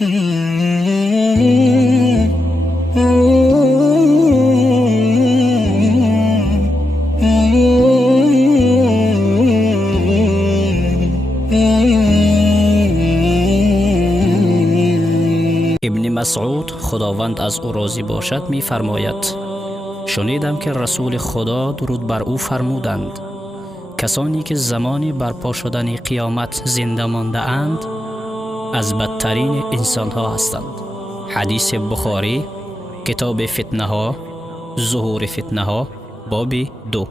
ابن مسعود خداوند از او راضی باشد می فرماید: شنیدم که رسول خدا درود بر او فرمودند: کسانی که زمان برپا شدن قیامت زنده مانده اند از بدترین انسان ها هستند. حدیث بخاری، کتاب فتنه ها، ظهور فتنه ها، باب 2.